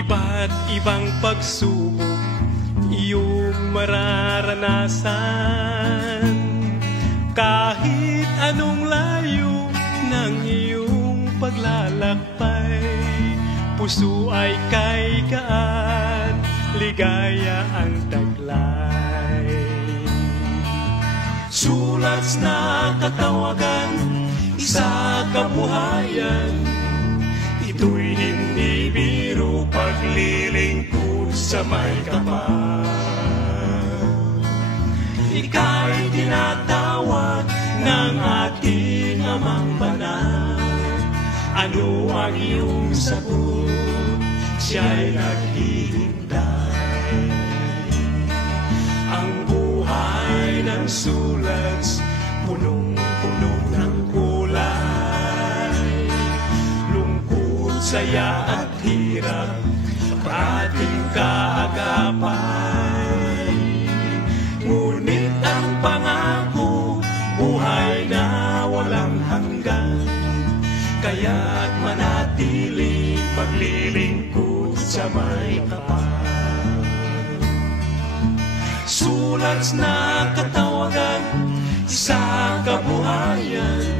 Iba't ibang pagsubok iyong mararanasan. Kahit anong layo ng iyong paglalakbay, puso ay kay gaan, ligaya ang taglay. Sulat na katawagan, isa kabuhayan, ito'y hindi biro, paglilingkod sa may kapal. Ika'y tinatawag ng ating Amang Banal. Ano ang iyong sagot? Siya'y naghihintay. Ang buhay ng sulat, punong-puno ng kulay. Lungkot, saya at hirap, ating kaagapay. Ngunit ang pangako, buhay na walang hanggan. Kaya't manatili, paglilingkod sa may kapal. Sulat na katawagan, isa kabuhayan,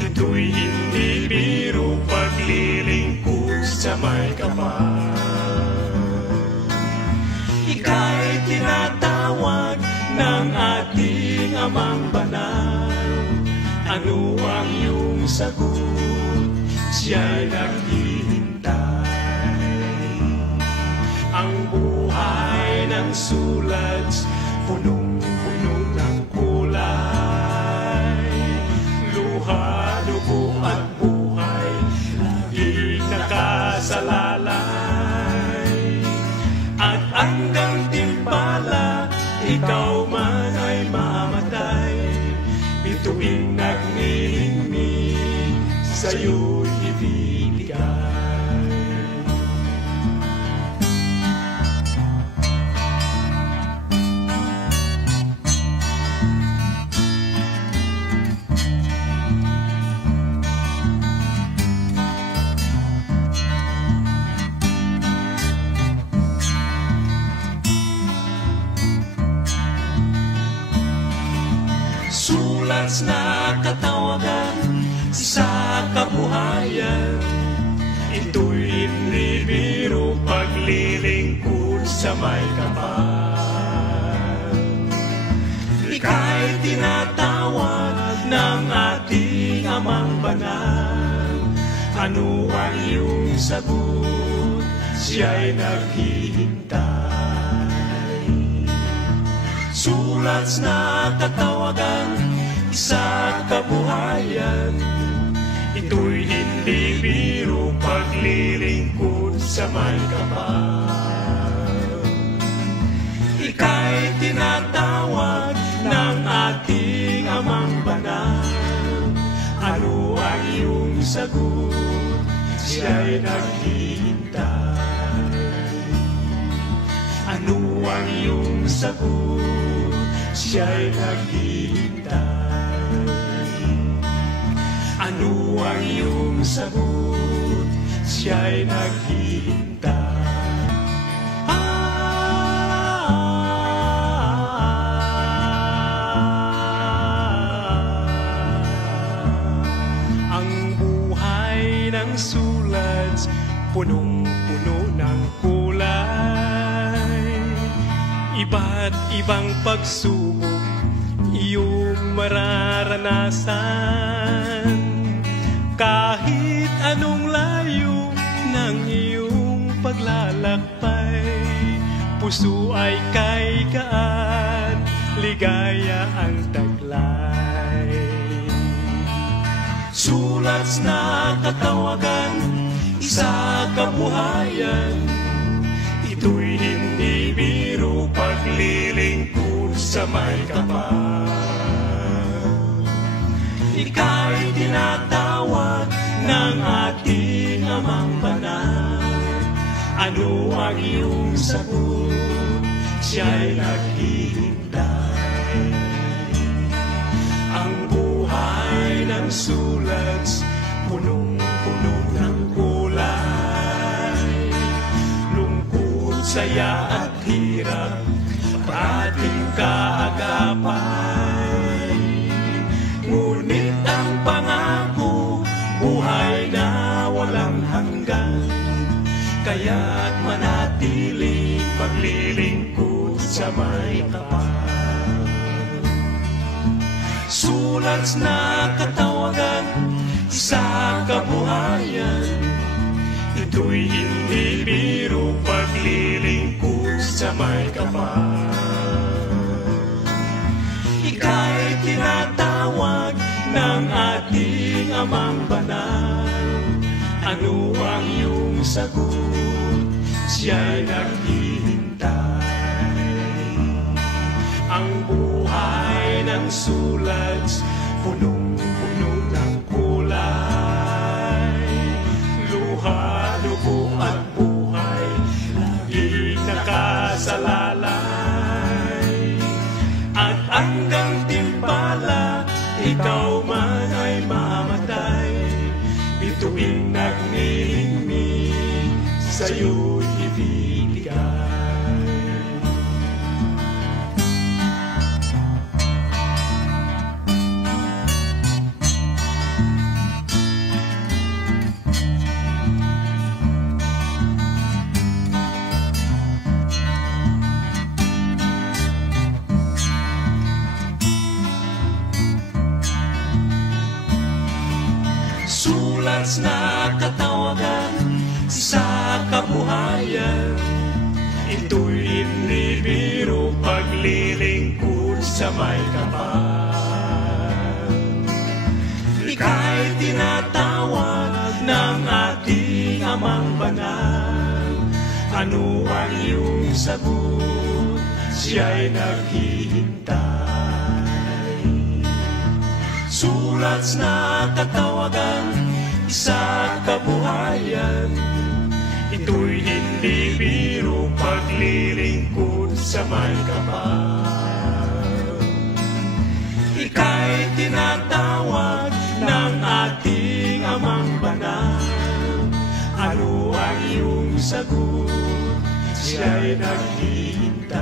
ito'y hindi biro, paglilingkod sa may kapal. Ika'y tinatawag ng ating Amang Banal. Ano ang iyong sagot? Siya'y naghihintay. Ang buhay ng sulat, punong-puno ng kulay. Luha, dugo at buhay, laging nakasalalay. At ang gantimpala, ikaw man ay mamatay. Ito'y nagningning, sa'yo'y ibibigay. Sulat na katawagan, sa kabuhayan, ito'y hindi biro, paglilingkod sa may kapal. Ika'y tinatawag ng ating Amang Banal. Ano ang iyong sagot? Siya'y naghihintay. Sulat na katawagan, sa kabuhayan, ito'y hindi biro, paglilingkod sa may kapal. Ika'y tinatawag ng ating Amang Banal. Ano ang iyong sagot? Siya'y naghihintay. Ano ang iyong sagot? Siya'y naghihintay. Ano ang iyong sagot? Siya'y naghihintay. Ang buhay ng sulat, punong-puno ng kulay. Iba't ibang pagsubok iyong mararanasan. Kahit anong layo ng iyong paglalakbay, puso ay kay gaan, ligaya ang taglay. Sulat na katawagan, isa kabuhayan, ito'y hindi biro, paglilingkod sa may kapal. Ika'y tinatawag ng ating Amang Banal. Ano ang iyong sagot? Siya'y naghihintay. Ang buhay ng sulat, punong-puno ng kulay. saya at hirap ating kaagapay. Ngunit ang pangako, buhay na walang hanggan, kaya't manatiling paglilingkod sa may kapal. Sulat na katawagan sa kabuhayan, ito'y hindi biro, paglilingkod sa may kapal. Ika'y tinatawag ng ating Amang Banal. Ano ang iyong sagot? Siya'y naghihintay. Ang buhay ng sulat, punong-puno ng kulay. Luha, dugo at buhay, laging nakasalalay. At ang gantimpala, ikaw man ay mamatay. Bituing nagningning, sa'yo'y ibibigay. Sulat na katawagan sa kabuhayan, ito'y hindi biro, paglilingkod sa may kapal. Ika'y tinatawag ng ating Amang Banal. Ano ang iyong sagot? Siya'y naghihintay. Sulat na katawagan sa kabuhayan, ito'y hindi biro, paglilingkod sa may kapal. Ika'y tinatawag ng ating Amang Banal. Ano ang iyong sagot? Siya'y naghihintay.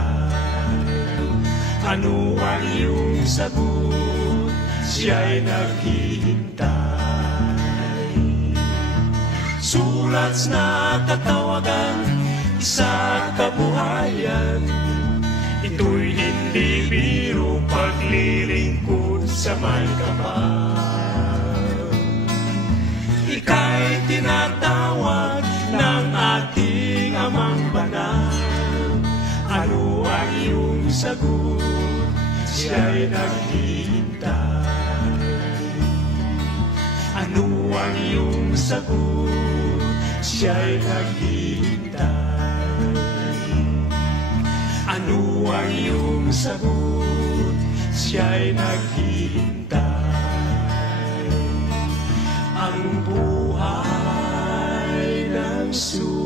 Ano ang iyong sagot? Siya'y naghihintay. Sulat na katawagan sa kabuhayan, ito'y hindi biro, paglilingkod sa may kapal. Ika'y tinatawag ng ating Amang Banal. Ano ang iyong sagot? Siya'y naghihintay. Ano ang iyong sagot? Siya'y naghihintay. Ano ang iyong sagot? Siya'y naghihintay. Ang buhay ng sulat.